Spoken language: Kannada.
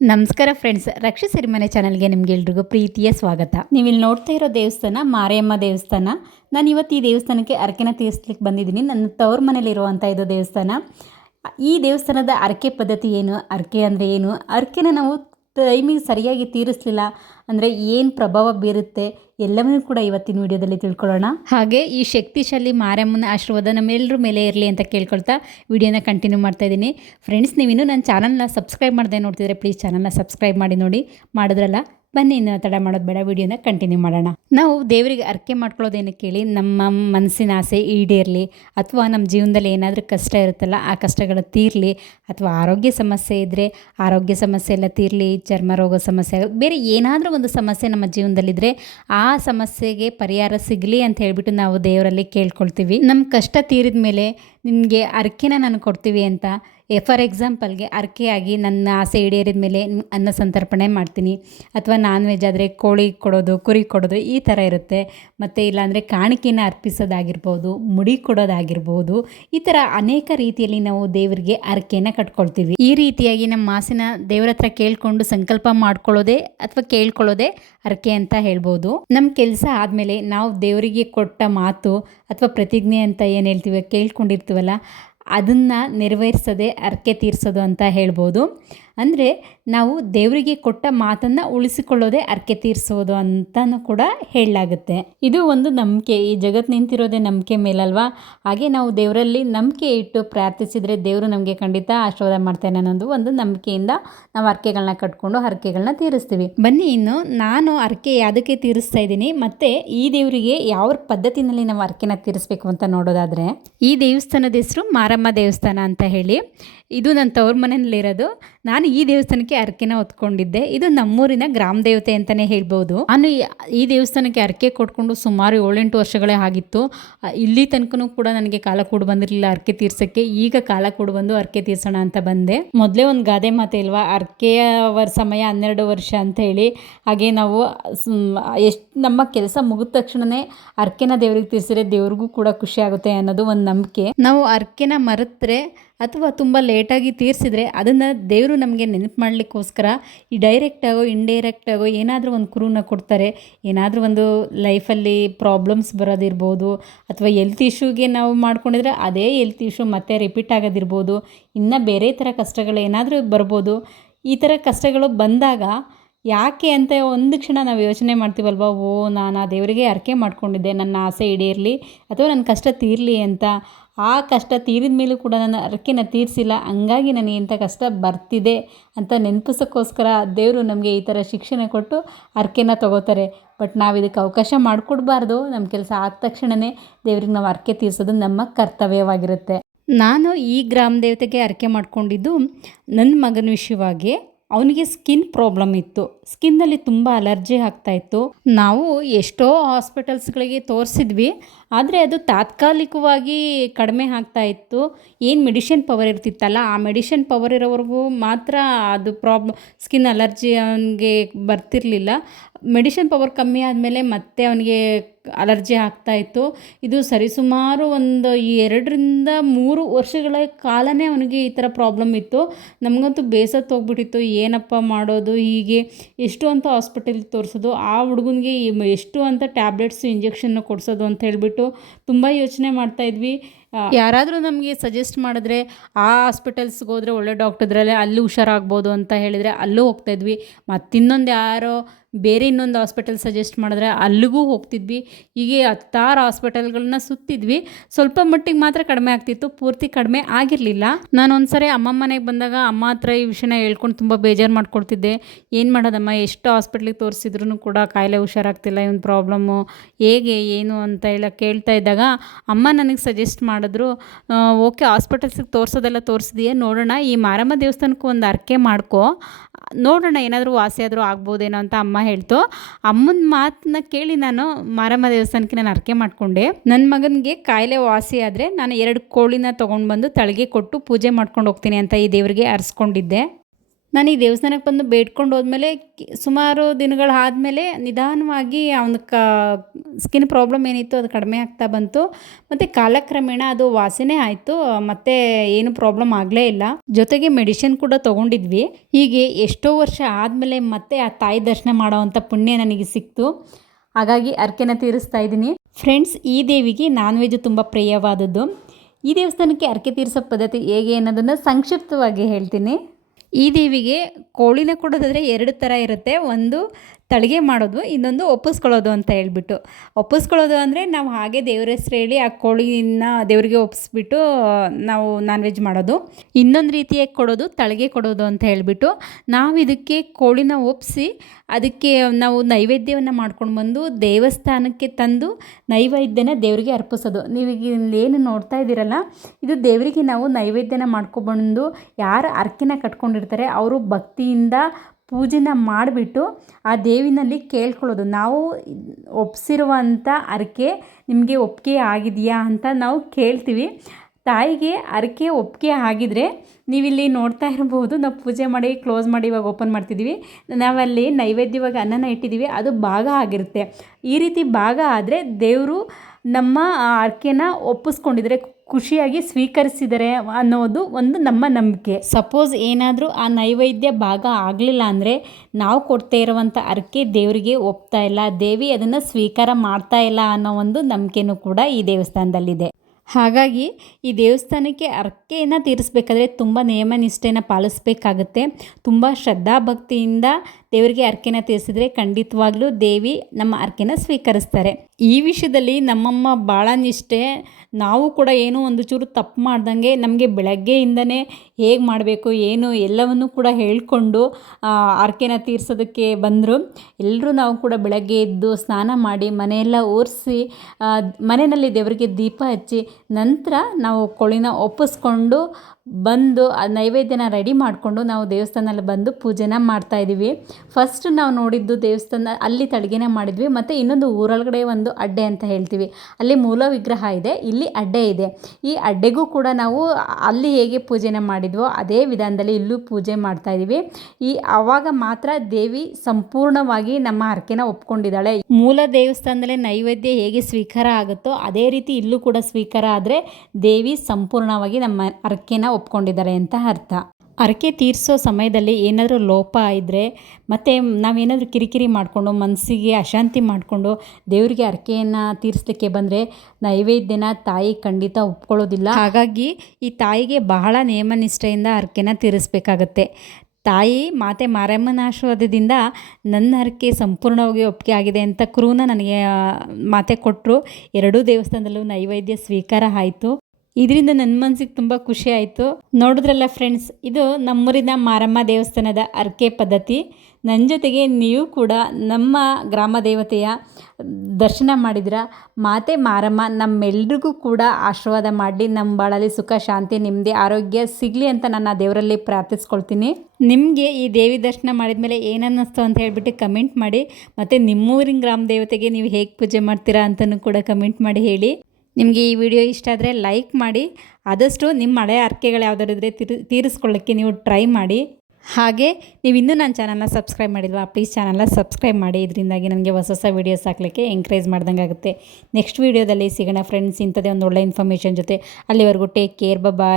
ನಮಸ್ಕಾರ ಫ್ರೆಂಡ್ಸ್, ರಕ್ಷಾ ಸಿರಿಮನೆ ಚಾನಲ್ಗೆ ನಿಮಗೆಲ್ರಿಗೂ ಪ್ರೀತಿಯ ಸ್ವಾಗತ. ನೀವಿಲ್ಲಿ ನೋಡ್ತಾ ಇರೋ ದೇವಸ್ಥಾನ ಮಾರಿಯಮ್ಮ ದೇವಸ್ಥಾನ. ನಾನು ಇವತ್ತು ಈ ದೇವಸ್ಥಾನಕ್ಕೆ ಹರಕೆನ ತೀರಿಸ್ಲಿಕ್ಕೆ ಬಂದಿದ್ದೀನಿ. ನನ್ನ ತವ್ರ ಮನೇಲಿರುವಂಥ ಇದು ದೇವಸ್ಥಾನ. ಈ ದೇವಸ್ಥಾನದ ಹರಕೆ ಪದ್ಧತಿ ಏನು, ಹರಕೆ ಅಂದರೆ ಏನು, ಹರಕೆನ ನಾವು ಟೈಮಿಗೆ ಸರಿಯಾಗಿ ತೀರಿಸಲಿಲ್ಲ ಅಂದರೆ ಏನು ಪ್ರಭಾವ ಬೀರುತ್ತೆ ಎಲ್ಲವನ್ನೂ ಕೂಡ ಇವತ್ತಿನ ವಿಡಿಯೋದಲ್ಲಿ ತಿಳ್ಕೊಳ್ಳೋಣ. ಹಾಗೆ ಈ ಶಕ್ತಿಶಾಲಿ ಮಾರಮ್ಮನ ಆಶೀರ್ವಾದ ನಮ್ಮೆಲ್ಲರ ಮೇಲೆ ಇರಲಿ ಅಂತ ಕೇಳ್ಕೊಳ್ತಾ ವಿಡಿಯೋನ ಕಂಟಿನ್ಯೂ ಮಾಡ್ತಾ ಇದ್ದೀನಿ. ಫ್ರೆಂಡ್ಸ್, ನೀವಿನ್ನೂ ನನ್ನ ಚಾನಲ್ನ ಸಬ್ಸ್ಕ್ರೈಬ್ ಮಾಡದೆ ನೋಡ್ತಿದ್ರೆ ಪ್ಲೀಸ್ ಚಾನಲ್ನ ಸಬ್ಸ್ಕ್ರೈಬ್ ಮಾಡಿ ನೋಡಿ. ಮಾಡಿದ್ರಲ್ಲ, ಬನ್ನಿ ಇನ್ನು ತಡ ಮಾಡೋದು ಬೇಡ, ವಿಡಿಯೋನ ಕಂಟಿನ್ಯೂ ಮಾಡೋಣ. ನಾವು ದೇವರಿಗೆ ಹರಕೆ ಮಾಡ್ಕೊಳ್ಳೋದೇನು ಕೇಳಿ, ನಮ್ಮ ಮನಸ್ಸಿನ ಆಸೆ ಈಡೇರಲಿ ಅಥವಾ ನಮ್ಮ ಜೀವನದಲ್ಲಿ ಏನಾದರೂ ಕಷ್ಟ ಇರುತ್ತಲ್ಲ ಆ ಕಷ್ಟಗಳು ತೀರಲಿ, ಅಥವಾ ಆರೋಗ್ಯ ಸಮಸ್ಯೆ ಇದ್ದರೆ ಆರೋಗ್ಯ ಸಮಸ್ಯೆ ಎಲ್ಲ ತೀರಲಿ, ಚರ್ಮ ರೋಗ ಸಮಸ್ಯೆ, ಬೇರೆ ಏನಾದರೂ ಒಂದು ಸಮಸ್ಯೆ ನಮ್ಮ ಜೀವನದಲ್ಲಿದ್ದರೆ ಆ ಸಮಸ್ಯೆಗೆ ಪರಿಹಾರ ಸಿಗಲಿ ಅಂತ ಹೇಳ್ಬಿಟ್ಟು ನಾವು ದೇವರಲ್ಲಿ ಕೇಳ್ಕೊಳ್ತೀವಿ. ನಮ್ಮ ಕಷ್ಟ ತೀರಿದ ಮೇಲೆ ನಿಮಗೆ ಹರಕೆನ ನಾನು ಕೊಡ್ತೀವಿ ಅಂತ. ಫಾರ್ ಎಕ್ಸಾಂಪಲ್ಗೆ ಹರಕೆಯಾಗಿ ನನ್ನ ಆಸೆ ಈಡೇರಿದ ಮೇಲೆ ಅನ್ನ ಸಂತರ್ಪಣೆ ಮಾಡ್ತೀನಿ, ಅಥವಾ ನಾನ್ ವೆಜ್ ಆದರೆ ಕೋಳಿ ಕೊಡೋದು, ಕುರಿ ಕೊಡೋದು, ಈ ಥರ ಇರುತ್ತೆ. ಮತ್ತು ಇಲ್ಲಾಂದರೆ ಕಾಣಿಕೆನ ಅರ್ಪಿಸೋದಾಗಿರ್ಬೋದು, ಮುಡಿ ಕೊಡೋದಾಗಿರ್ಬೋದು, ಈ ಥರ ಅನೇಕ ರೀತಿಯಲ್ಲಿ ನಾವು ದೇವರಿಗೆ ಹರಕೆನ ಕಟ್ಕೊಳ್ತೀವಿ. ಈ ರೀತಿಯಾಗಿ ನಮ್ಮ ಆಸೆನ ದೇವ್ರ ಹತ್ರ ಕೇಳ್ಕೊಂಡು ಸಂಕಲ್ಪ ಮಾಡ್ಕೊಳ್ಳೋದೇ ಅಥವಾ ಕೇಳ್ಕೊಳ್ಳೋದೇ ಹರಕೆ ಅಂತ ಹೇಳ್ಬೋದು. ನಮ್ಮ ಕೆಲಸ ಆದಮೇಲೆ ನಾವು ದೇವರಿಗೆ ಕೊಟ್ಟ ಮಾತು ಅಥವಾ ಪ್ರತಿಜ್ಞೆ ಅಂತ ಏನು ಹೇಳ್ತೀವಿ, ಕೇಳ್ಕೊಂಡಿರ್ತೀವಲ್ಲ, ಅದನ್ನು ನೆರವೇರಿಸೋದೇ ಹರಕೆ ತೀರಿಸೋದು ಅಂತ ಹೇಳ್ಬೋದು. ಅಂದರೆ ನಾವು ದೇವರಿಗೆ ಕೊಟ್ಟ ಮಾತನ್ನು ಉಳಿಸಿಕೊಳ್ಳೋದೇ ಹರಕೆ ತೀರಿಸೋದು ಅಂತಲೂ ಕೂಡ ಹೇಳಲಾಗುತ್ತೆ. ಇದು ಒಂದು ನಂಬಿಕೆ. ಈ ಜಗತ್ತು ನಿಂತಿರೋದೇ ನಂಬಿಕೆ ಮೇಲಲ್ವಾ. ಹಾಗೆ ನಾವು ದೇವರಲ್ಲಿ ನಂಬಿಕೆ ಇಟ್ಟು ಪ್ರಾರ್ಥಿಸಿದರೆ ದೇವರು ನಮಗೆ ಖಂಡಿತ ಆಶೀರ್ವಾದ ಮಾಡ್ತಾನೆ ಅನ್ನೋದು ಒಂದು ನಂಬಿಕೆಯಿಂದ ನಾವು ಹರಕೆಗಳನ್ನ ಕಟ್ಕೊಂಡು ಹರಕೆಗಳನ್ನ ತೀರಿಸ್ತೀವಿ. ಬನ್ನಿ, ಇನ್ನು ನಾನು ಹರಕೆ ಯಾವುದಕ್ಕೆ ತೀರಿಸ್ತಾ ಇದ್ದೀನಿ ಮತ್ತು ಈ ದೇವರಿಗೆ ಯಾವ ಪದ್ಧತಿನಲ್ಲಿ ನಾವು ಹರಕೆನ ತೀರಿಸ್ಬೇಕು ಅಂತ ನೋಡೋದಾದರೆ, ಈ ದೇವಸ್ಥಾನದ ಹೆಸರು ಮಾರಮ್ಮ ದೇವಸ್ಥಾನ ಅಂತ ಹೇಳಿ. ಇದು ನನ್ನ ತವ್ರ ಮನೆಯಲ್ಲಿರೋದು. ನಾನು ಈ ದೇವಸ್ಥಾನಕ್ಕೆ ಹರಕೆನ ಹೊತ್ಕೊಂಡಿದ್ದೆ. ಇದು ನಮ್ಮೂರಿನ ಗ್ರಾಮ ದೇವತೆ ಅಂತಲೇ ಹೇಳ್ಬೋದು. ನಾನು ಈ ದೇವಸ್ಥಾನಕ್ಕೆ ಹರಕೆ ಕೊಟ್ಕೊಂಡು ಸುಮಾರು 7-8 ವರ್ಷಗಳೇ ಆಗಿತ್ತು. ಇಲ್ಲಿ ತನಕನೂ ಕೂಡ ನನಗೆ ಕಾಲ ಕೂಡ ಬಂದಿರಲಿಲ್ಲ ಹರಕೆ ತೀರ್ಸೋಕ್ಕೆ. ಈಗ ಕಾಲ ಕೂಡ ಬಂದು ಹರಕೆ ತೀರ್ಸೋಣ ಅಂತ ಬಂದೆ. ಮೊದಲೇ ಒಂದು ಗಾದೆ ಮಾತೆ ಇಲ್ವಾ, ಹರಕೆಯ ಸಮಯ 12 ವರ್ಷ ಅಂತ ಹೇಳಿ. ಹಾಗೆ ನಾವು ಎಷ್ಟು ನಮ್ಮ ಕೆಲಸ ಮುಗಿದ ತಕ್ಷಣವೇ ಹರಕೆನ ದೇವ್ರಿಗೆ ತೀರಿಸಿದ್ರೆ ದೇವ್ರಿಗೂ ಕೂಡ ಖುಷಿ ಆಗುತ್ತೆ ಅನ್ನೋದು ಒಂದು ನಂಬಿಕೆ. ನಾವು ಹರಕೆನ ಮರೆತರೆ ಅಥವಾ ತುಂಬ ಲೇಟಾಗಿ ತೀರಿಸಿದ್ರೆ ಅದನ್ನು ದೇವರು ನಮಗೆ ನೆನಪು ಮಾಡಲಿಕ್ಕೋಸ್ಕರ ಈ ಡೈರೆಕ್ಟಾಗೋ ಇಂಡೈರೆಕ್ಟಾಗೋ ಏನಾದರೂ ಒಂದು ಕುರುನ ಕೊಡ್ತಾರೆ. ಏನಾದರೂ ಒಂದು ಲೈಫಲ್ಲಿ ಪ್ರಾಬ್ಲಮ್ಸ್ ಬರೋದಿರ್ಬೋದು, ಅಥವಾ ಹೆಲ್ತ್ ಇಶ್ಯೂಗೆ ನಾವು ಮಾಡ್ಕೊಂಡಿದ್ರೆ ಅದೇ ಹೆಲ್ತ್ ಇಶ್ಯೂ ಮತ್ತೆ ರಿಪೀಟ್ ಆಗೋದಿರ್ಬೋದು, ಇನ್ನು ಬೇರೆ ಥರ ಕಷ್ಟಗಳು ಏನಾದರೂ ಬರ್ಬೋದು. ಈ ಥರ ಕಷ್ಟಗಳು ಬಂದಾಗ ಯಾಕೆ ಅಂತ ಒಂದು ಕ್ಷಣ ನಾವು ಯೋಚನೆ ಮಾಡ್ತೀವಲ್ವ, ನಾನು ಆ ದೇವರಿಗೆ ಹರಕೆ ಮಾಡ್ಕೊಂಡಿದ್ದೆ ನನ್ನ ಆಸೆ ಈಡೇರಲಿ ಅಥವಾ ನನ್ನ ಕಷ್ಟ ತೀರಲಿ ಅಂತ. ಆ ಕಷ್ಟ ತೀರಿದ ಮೇಲೂ ಕೂಡ ನನ್ನ ಹರಕೆನ ತೀರಿಸಿಲ್ಲ, ಹಂಗಾಗಿ ನನಗೆ ಇಂಥ ಕಷ್ಟ ಬರ್ತಿದೆ ಅಂತ ನೆನಪಿಸೋಕ್ಕೋಸ್ಕರ ದೇವರು ನಮಗೆ ಈ ಥರ ಶಿಕ್ಷಣ ಕೊಟ್ಟು ಹರಕೆನ ತಗೋತಾರೆ. ಬಟ್ ನಾವು ಇದಕ್ಕೆ ಅವಕಾಶ ಮಾಡಿಕೊಡ್ಬಾರ್ದು. ನಮ್ಮ ಕೆಲಸ ಆದ ತಕ್ಷಣವೇ ದೇವ್ರಿಗೆ ನಾವು ಹರಕೆ ತೀರಿಸೋದು ನಮ್ಮ ಕರ್ತವ್ಯವಾಗಿರುತ್ತೆ. ನಾನು ಈ ಗ್ರಾಮ ದೇವತೆಗೆ ಹರಕೆ ಮಾಡ್ಕೊಂಡಿದ್ದು ನನ್ನ ಮಗನ ವಿಷಯವಾಗಿ. ಅವನಿಗೆ ಸ್ಕಿನ್ ಪ್ರಾಬ್ಲಮ್ ಇತ್ತು. ಸ್ಕಿನ್ನಲ್ಲಿ ತುಂಬ ಅಲರ್ಜಿ ಆಗ್ತಾಯಿತ್ತು. ನಾವು ಎಷ್ಟೋ ಹಾಸ್ಪಿಟಲ್ಸ್ಗಳಿಗೆ ತೋರಿಸಿದ್ವಿ, ಆದರೆ ಅದು ತಾತ್ಕಾಲಿಕವಾಗಿ ಕಡಿಮೆ ಆಗ್ತಾಯಿತ್ತು. ಏನು ಮೆಡಿಷನ್ ಪವರ್ ಇರ್ತಿತ್ತಲ್ಲ, ಆ ಮೆಡಿಷನ್ ಪವರ್ ಇರೋವರೆಗೂ ಮಾತ್ರ ಅದು ಸ್ಕಿನ್ ಅಲರ್ಜಿ ಅವನಿಗೆ ಬರ್ತಿರಲಿಲ್ಲ. ಮೆಡಿಷನ್ ಪವರ್ ಕಮ್ಮಿ ಆದಮೇಲೆ ಮತ್ತೆ ಅವನಿಗೆ ಅಲರ್ಜಿ ಆಗ್ತಾಯಿತ್ತು. ಇದು ಸರಿಸುಮಾರು ಒಂದು 2-3 ವರ್ಷಗಳ ಕಾಲನೇ ಅವನಿಗೆ ಈ ಥರ ಪ್ರಾಬ್ಲಮ್ ಇತ್ತು. ನಮಗಂತೂ ಬೇಸತ್ತು ಹೋಗ್ಬಿಟ್ಟಿತ್ತು, ಏನಪ್ಪ ಮಾಡೋದು, ಹೀಗೆ ಎಷ್ಟು ಅಂತ ಹಾಸ್ಪಿಟಲ್ಗೆ ತೋರಿಸೋದು, ಆ ಹುಡುಗನಿಗೆ ಎಷ್ಟು ಅಂತ ಟ್ಯಾಬ್ಲೆಟ್ಸು ಇಂಜೆಕ್ಷನ್ನು ಕೊಡಿಸೋದು ಅಂತ ಹೇಳಿಬಿಟ್ಟು ತುಂಬ ಯೋಚನೆ ಮಾಡ್ತಾಯಿದ್ವಿ. ಯಾರಾದರೂ ನಮಗೆ ಸಜೆಸ್ಟ್ ಮಾಡಿದ್ರೆ ಆ ಹಾಸ್ಪಿಟಲ್ಸ್ಗೆ ಹೋದರೆ ಒಳ್ಳೆ ಡಾಕ್ಟರ್ದ್ರಲ್ಲೇ ಅಲ್ಲಿ ಹುಷಾರಾಗ್ಬೋದು ಅಂತ ಹೇಳಿದರೆ ಅಲ್ಲೂ ಹೋಗ್ತಾಯಿದ್ವಿ. ಮತ್ತಿನ್ನೊಂದು ಯಾರೋ ಬೇರೆ ಇನ್ನೊಂದು ಹಾಸ್ಪಿಟಲ್ ಸಜೆಸ್ಟ್ ಮಾಡಿದ್ರೆ ಅಲ್ಲಿಗೂ ಹೋಗ್ತಿದ್ವಿ. ಹೀಗೆ 10 ಹಾಸ್ಪಿಟಲ್ಗಳನ್ನ ಸುತ್ತಿದ್ವಿ. ಸ್ವಲ್ಪ ಮಟ್ಟಿಗೆ ಮಾತ್ರ ಕಡಿಮೆ ಆಗ್ತಿತ್ತು, ಪೂರ್ತಿ ಕಡಿಮೆ ಆಗಿರಲಿಲ್ಲ. ನಾನು ಒಂದ್ಸರಿ ಅಮ್ಮ ಮನೆಗೆ ಬಂದಾಗ ಅಮ್ಮ ಹತ್ರ ಈ ವಿಷಯನ ಹೇಳ್ಕೊಂಡು ತುಂಬ ಬೇಜಾರು ಮಾಡ್ಕೊಳ್ತಿದ್ದೆ. ಏನು ಮಾಡೋದಮ್ಮ, ಎಷ್ಟು ಹಾಸ್ಪಿಟ್ಲಿಗೆ ತೋರಿಸಿದ್ರು ಕೂಡ ಕಾಯಿಲೆ ಹುಷಾರಾಗ್ತಿಲ್ಲ, ಇವನ್ ಪ್ರಾಬ್ಲಮ್ಮು ಹೇಗೆ ಏನು ಅಂತ ಎಲ್ಲ ಕೇಳ್ತಾ ಇದ್ದಾಗ ಅಮ್ಮ ನನಗೆ ಸಜೆಸ್ಟ್ ಮಾಡಿದ್ರು, ಓಕೆ ಹಾಸ್ಪಿಟಲ್ಸಿಗೆ ತೋರಿಸೋದೆಲ್ಲ ತೋರಿಸಿದೆಯೇ, ನೋಡೋಣ ಈ ಮಾರಮ್ಮ ದೇವಸ್ಥಾನಕ್ಕೂ ಒಂದು ಹರಕೆ ಮಾಡ್ಕೊ, ನೋಡೋಣ ಏನಾದರೂ ವಾಸಿ ಆದರೂ ಆಗ್ಬೋದೇನೋ ಅಂತ ಅಮ್ಮ ಹೇಳ್ತು. ಅಮ್ಮನ ಮಾತನ್ನ ಕೇಳಿ ನಾನು ಮಾರಮ್ಮ ದೇವಸ್ಥಾನಕ್ಕೆ ನಾನು ಹರಕೆ ಮಾಡಿಕೊಂಡೆ. ನನ್ನ ಮಗನಿಗೆ ಕಾಯಿಲೆ ವಾಸಿ ಆದರೆ ನಾನು 2 ಕೋಳಿನ ತೊಗೊಂಡು ಬಂದು ತಳಗೆ ಕೊಟ್ಟು ಪೂಜೆ ಮಾಡ್ಕೊಂಡು ಹೋಗ್ತೀನಿ ಅಂತ ಈ ದೇವರಿಗೆ ಹರಿಸ್ಕೊಂಡಿದ್ದೆ. ನಾನು ಈ ದೇವಸ್ಥಾನಕ್ಕೆ ಬಂದು ಬೇಡ್ಕೊಂಡು ಹೋದ್ಮೇಲೆ ಸುಮಾರು ದಿನಗಳಾದಮೇಲೆ ನಿಧಾನವಾಗಿ ಅವನ ಸ್ಕಿನ್ ಪ್ರಾಬ್ಲಮ್ ಏನಿತ್ತು ಅದು ಕಡಿಮೆ ಆಗ್ತಾ ಬಂತು. ಮತ್ತು ಕಾಲಕ್ರಮೇಣ ಅದು ವಾಸಿನೇ ಆಯಿತು. ಮತ್ತು ಏನು ಪ್ರಾಬ್ಲಮ್ ಆಗಲೇ ಇಲ್ಲ. ಜೊತೆಗೆ ಮೆಡಿಸಿನ್ ಕೂಡ ತೊಗೊಂಡಿದ್ವಿ. ಹೀಗೆ ಎಷ್ಟೋ ವರ್ಷ ಆದಮೇಲೆ ಮತ್ತೆ ಆ ತಾಯಿ ದರ್ಶನ ಮಾಡೋವಂಥ ಪುಣ್ಯ ನನಗೆ ಸಿಕ್ತು. ಹಾಗಾಗಿ ಹರಕೆನ ತೀರಿಸ್ತಾ ಇದ್ದೀನಿ. ಫ್ರೆಂಡ್ಸ್, ಈ ದೇವಿಗೆ ನಾನ್ ವೆಜ್ ತುಂಬ ಪ್ರಿಯವಾದದ್ದು. ಈ ದೇವಸ್ಥಾನಕ್ಕೆ ಹರಕೆ ತೀರಿಸೋ ಪದ್ಧತಿ ಹೇಗೆ ಅನ್ನೋದನ್ನು ಸಂಕ್ಷಿಪ್ತವಾಗಿ ಹೇಳ್ತೀನಿ. ಈ ದೇವಿಗೆ ಕೋಳಿನ ಕೊಡೋದಾದರೆ 2 ಥರ ಇರುತ್ತೆ. ಒಂದು ತಳಿಗೆ ಮಾಡೋದು, ಇನ್ನೊಂದು ಒಪ್ಪಿಸ್ಕೊಳ್ಳೋದು ಅಂತ ಹೇಳ್ಬಿಟ್ಟು. ಒಪ್ಪಿಸ್ಕೊಳ್ಳೋದು ಅಂದರೆ ನಾವು ಹಾಗೆ ದೇವ್ರ ಹೆಸ್ರು ಹೇಳಿ ಆ ಕೋಳಿನ ದೇವರಿಗೆ ಒಪ್ಪಿಸ್ಬಿಟ್ಟು ನಾವು ನಾನ್ ವೆಜ್ ಮಾಡೋದು. ಇನ್ನೊಂದು ರೀತಿಯಾಗಿ ಕೊಡೋದು ತಳಿಗೆ ಕೊಡೋದು ಅಂತ ಹೇಳಿಬಿಟ್ಟು ನಾವು ಇದಕ್ಕೆ ಕೋಳಿನ ಒಪ್ಪಿಸಿ ಅದಕ್ಕೆ ನಾವು ನೈವೇದ್ಯವನ್ನು ಮಾಡ್ಕೊಂಡು ಬಂದು ದೇವಸ್ಥಾನಕ್ಕೆ ತಂದು ನೈವೇದ್ಯನ ದೇವರಿಗೆ ಅರ್ಪಿಸೋದು. ನೀವೀಗ ಏನು ನೋಡ್ತಾ ಇದ್ದೀರಲ್ಲ, ಇದು ದೇವರಿಗೆ ನಾವು ನೈವೇದ್ಯನ ಮಾಡ್ಕೊಬಂದು ಯಾರು ಹರಕೆನ ಕಟ್ಕೊಂಡಿರ್ತಾರೆ ಅವರು ಭಕ್ತಿಯಿಂದ ಪೂಜೆನ ಮಾಡಿಬಿಟ್ಟು ಆ ದೇವಿನಲ್ಲಿ ಕೇಳ್ಕೊಳ್ಳೋದು. ನಾವು ಒಪ್ಸಿರುವಂಥ ಹರಕೆ ನಿಮಗೆ ಒಪ್ಪಿಗೆ ಆಗಿದೆಯಾ ಅಂತ ನಾವು ಕೇಳ್ತೀವಿ. ತಾಯಿಗೆ ಹರಕೆ ಒಪ್ಪಿಗೆ ಆಗಿದ್ರೆ ನೀವಿಲ್ಲಿ ನೋಡ್ತಾ ಇರ್ಬೋದು, ನಾವು ಪೂಜೆ ಮಾಡಿ ಕ್ಲೋಸ್ ಮಾಡಿ ಇವಾಗ ಓಪನ್ ಮಾಡ್ತಿದ್ದೀವಿ. ನಾವಲ್ಲಿ ನೈವೇದ್ಯವಾಗ ಅನ್ನನ ಇಟ್ಟಿದ್ದೀವಿ, ಅದು ಭಾಗ ಆಗಿರುತ್ತೆ. ಈ ರೀತಿ ಭಾಗ ಆದರೆ ದೇವರು ನಮ್ಮ ಹರಕೆನ ಒಪ್ಪಿಸ್ಕೊಂಡಿದ್ರೆ, ಖುಷಿಯಾಗಿ ಸ್ವೀಕರಿಸಿದರೆ ಅನ್ನೋದು ಒಂದು ನಮ್ಮ ನಂಬಿಕೆ. ಸಪೋಸ್ ಏನಾದರೂ ಆ ನೈವೇದ್ಯ ಭಾಗ ಆಗಲಿಲ್ಲ ಅಂದರೆ ನಾವು ಕೊಡ್ತಾ ಇರುವಂಥ ಹರಕೆ ದೇವರಿಗೆ ಒಪ್ತಾ ಇಲ್ಲ, ದೇವಿ ಅದನ್ನು ಸ್ವೀಕಾರ ಮಾಡ್ತಾ ಇಲ್ಲ ಅನ್ನೋ ಒಂದು ನಂಬಿಕೆನೂ ಕೂಡ ಈ ದೇವಸ್ಥಾನದಲ್ಲಿದೆ. ಹಾಗಾಗಿ ಈ ದೇವಸ್ಥಾನಕ್ಕೆ ಹರಕೆಯನ್ನು ತೀರಿಸ್ಬೇಕಾದ್ರೆ ತುಂಬ ನಿಯಮ ನಿಷ್ಠೆನ ಪಾಲಿಸ್ಬೇಕಾಗತ್ತೆ. ತುಂಬ ಶ್ರದ್ಧಾಭಕ್ತಿಯಿಂದ ದೇವರಿಗೆ ಹರಕೆನ ತೀರಿಸಿದ್ರೆ ಖಂಡಿತವಾಗ್ಲೂ ದೇವಿ ನಮ್ಮ ಹರಕೆನ ಸ್ವೀಕರಿಸ್ತಾರೆ. ಈ ವಿಷಯದಲ್ಲಿ ನಮ್ಮಮ್ಮ ಭಾಳ ನಿಷ್ಠೆ. ನಾವು ಕೂಡ ಏನೋ ಒಂದು ಚೂರು ತಪ್ಪು ಮಾಡ್ದಂಗೆ ನಮಗೆ ಬೆಳಗ್ಗೆಯಿಂದನೇ ಹೇಗೆ ಮಾಡಬೇಕು ಏನು ಎಲ್ಲವನ್ನೂ ಕೂಡ ಹೇಳಿಕೊಂಡು ಹರಕೆನ ತೀರಿಸೋದಕ್ಕೆ ಬಂದರು. ಎಲ್ಲರೂ ನಾವು ಕೂಡ ಬೆಳಗ್ಗೆ ಎದ್ದು ಸ್ನಾನ ಮಾಡಿ ಮನೆಯೆಲ್ಲ ಒರೆಸಿ ಮನೆಯಲ್ಲಿ ದೇವರಿಗೆ ದೀಪ ಹಚ್ಚಿ ನಂತರ ನಾವು ಕೋಳಿನ ಒಪ್ಪಿಸ್ಕೊಂಡು ಬಂದು ಆ ನೈವೇದ್ಯನ ರೆಡಿ ಮಾಡಿಕೊಂಡು ನಾವು ದೇವಸ್ಥಾನದಲ್ಲಿ ಬಂದು ಪೂಜೆನ ಮಾಡ್ತಾಯಿದ್ದೀವಿ. ಫಸ್ಟ್ ನಾವು ನೋಡಿದ್ದು ದೇವಸ್ಥಾನ ಅಲ್ಲಿ ತಳಗೆನೇ ಮಾಡಿದ್ವಿ. ಮತ್ತು ಇನ್ನೊಂದು ಊರೊಳಗಡೆ ಒಂದು ಅಡ್ಡೆ ಅಂತ ಹೇಳ್ತೀವಿ, ಅಲ್ಲಿ ಮೂಲ ವಿಗ್ರಹ ಇದೆ, ಇಲ್ಲಿ ಅಡ್ಡೆ ಇದೆ. ಈ ಅಡ್ಡೆಗೂ ಕೂಡ ನಾವು ಅಲ್ಲಿ ಹೇಗೆ ಪೂಜೆನ ಮಾಡಿದ್ವೋ ಅದೇ ವಿಧಾನದಲ್ಲಿ ಇಲ್ಲೂ ಪೂಜೆ ಮಾಡ್ತಾಯಿದ್ದೀವಿ. ಆವಾಗ ಮಾತ್ರ ದೇವಿ ಸಂಪೂರ್ಣವಾಗಿ ನಮ್ಮ ಹರಕೆನ ಒಪ್ಕೊಂಡಿದ್ದಾಳೆ. ಮೂಲ ದೇವಸ್ಥಾನದಲ್ಲೇ ನೈವೇದ್ಯ ಹೇಗೆ ಸ್ವೀಕಾರ ಆಗುತ್ತೋ ಅದೇ ರೀತಿ ಇಲ್ಲೂ ಕೂಡ ಸ್ವೀಕಾರ ಆದರೆ ದೇವಿ ಸಂಪೂರ್ಣವಾಗಿ ನಮ್ಮ ಹರಕೆನ ಒಪ್ಕೊಂಡಿದ್ದಾರೆ ಅಂತ ಅರ್ಥ. ಹರಕೆ ತೀರಿಸೋ ಸಮಯದಲ್ಲಿ ಏನಾದರೂ ಲೋಪ ಇದ್ದರೆ ಮತ್ತು ನಾವೇನಾದರೂ ಕಿರಿಕಿರಿ ಮಾಡಿಕೊಂಡು ಮನಸ್ಸಿಗೆ ಅಶಾಂತಿ ಮಾಡಿಕೊಂಡು ದೇವರಿಗೆ ಹರಕೆಯನ್ನು ತೀರಿಸಲಿಕ್ಕೆ ಬಂದರೆ ನೈವೇದ್ಯನ ತಾಯಿ ಖಂಡಿತ ಒಪ್ಕೊಳ್ಳೋದಿಲ್ಲ. ಹಾಗಾಗಿ ಈ ತಾಯಿಗೆ ಬಹಳ ನಿಯಮ ನಿಷ್ಠೆಯಿಂದ ಹರಕೆನ ತೀರಿಸಬೇಕಾಗತ್ತೆ. ತಾಯಿ ಮಾತೆ ಮಾರಮ್ಮನ ಆಶೀರ್ವಾದದಿಂದ ನನ್ನ ಹರಕೆ ಸಂಪೂರ್ಣವಾಗಿ ಒಪ್ಪಿಗೆ ಆಗಿದೆ ಅಂತ ಕ್ರೂನ ನನಗೆ ಮಾತೆ ಕೊಟ್ಟರು. 2 ದೇವಸ್ಥಾನದಲ್ಲೂ ನೈವೇದ್ಯ ಸ್ವೀಕಾರ ಆಯಿತು. ಇದರಿಂದ ನನ್ನ ಮನಸ್ಸಿಗೆ ತುಂಬ ಖುಷಿ ಆಯಿತು. ನೋಡಿದ್ರಲ್ಲ ಫ್ರೆಂಡ್ಸ್, ಇದು ನಮ್ಮೂರಿನ ಮಾರಮ್ಮ ದೇವಸ್ಥಾನದ ಹರಕೆ ಪದ್ಧತಿ. ನನ್ನ ಜೊತೆಗೆ ನೀವು ಕೂಡ ನಮ್ಮ ಗ್ರಾಮ ದೇವತೆಯ ದರ್ಶನ ಮಾಡಿದ್ರ ಮಾತೆ ಮಾರಮ್ಮ ನಮ್ಮೆಲ್ರಿಗೂ ಕೂಡ ಆಶೀರ್ವಾದ ಮಾಡಿ ನಮ್ಮ ಬಾಳಲ್ಲಿ ಸುಖ ಶಾಂತಿ ನೆಮ್ಮದಿ ಆರೋಗ್ಯ ಸಿಗಲಿ ಅಂತ ನಾನು ದೇವರಲ್ಲಿ ಪ್ರಾರ್ಥಿಸ್ಕೊಳ್ತೀನಿ. ನಿಮಗೆ ಈ ದೇವಿ ದರ್ಶನ ಮಾಡಿದ ಮೇಲೆ ಏನನ್ನಿಸ್ತು ಅಂತ ಹೇಳ್ಬಿಟ್ಟು ಕಮೆಂಟ್ ಮಾಡಿ. ಮತ್ತು ನಿಮ್ಮೂರಿನ ಗ್ರಾಮ ದೇವತೆಗೆ ನೀವು ಹೇಗೆ ಪೂಜೆ ಮಾಡ್ತೀರಾ ಅಂತಲೂ ಕೂಡ ಕಮೆಂಟ್ ಮಾಡಿ ಹೇಳಿ. ನಿಮಗೆ ಈ ವಿಡಿಯೋ ಇಷ್ಟ ಆದರೆ ಲೈಕ್ ಮಾಡಿ. ಆದಷ್ಟು ನಿಮ್ಮ ಹಳೆ ಹರಕೆಗಳು ಯಾವ್ದಾದ್ರು ಇದ್ದರೆ ತೀರಿಸ್ಕೊಳ್ಳೋಕ್ಕೆ ನೀವು ಟ್ರೈ ಮಾಡಿ. ಹಾಗೆ ನೀವು ಇನ್ನೂ ನನ್ನ ಚಾನಲ್ನ ಸಬ್ಸ್ಕ್ರೈಬ್ ಮಾಡಿಲ್ವಾ, ಪ್ಲೀಸ್ ಚಾನಲ್ನ ಸಬ್ಸ್ಕ್ರೈಬ್ ಮಾಡಿ. ಇದರಿಂದಾಗಿ ನನಗೆ ಹೊಸ ವೀಡಿಯೋಸ್ ಹಾಕಲಿಕ್ಕೆ ಎಂಕರೇಜ್ ಮಾಡ್ದಂಗೆ ಆಗುತ್ತೆ. ನೆಕ್ಸ್ಟ್ ವೀಡಿಯೋದಲ್ಲಿ ಸಿಗೋಣ ಫ್ರೆಂಡ್ಸ್, ಇಂಥದ್ದೇ ಒಂದು ಒಳ್ಳೆ ಇನ್ಫಾರ್ಮೇಷನ್ ಜೊತೆ. ಅಲ್ಲಿವರೆಗೂ ಟೇಕ್ ಕೇರ್, ಬಾಯ್.